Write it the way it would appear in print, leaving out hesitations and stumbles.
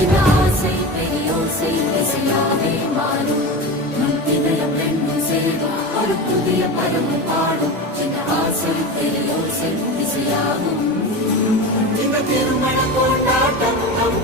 சின்ன ஆசை பெரியோசை இசையாவே மாறும் நம் இதயம் ரெண்டும் சேரும் ஒரு புதிய பதமும் பாடும் சின்ன ஆசை பெரியோசை இசையாகும் இந்த திருமண கொண்டாட்டம் நம்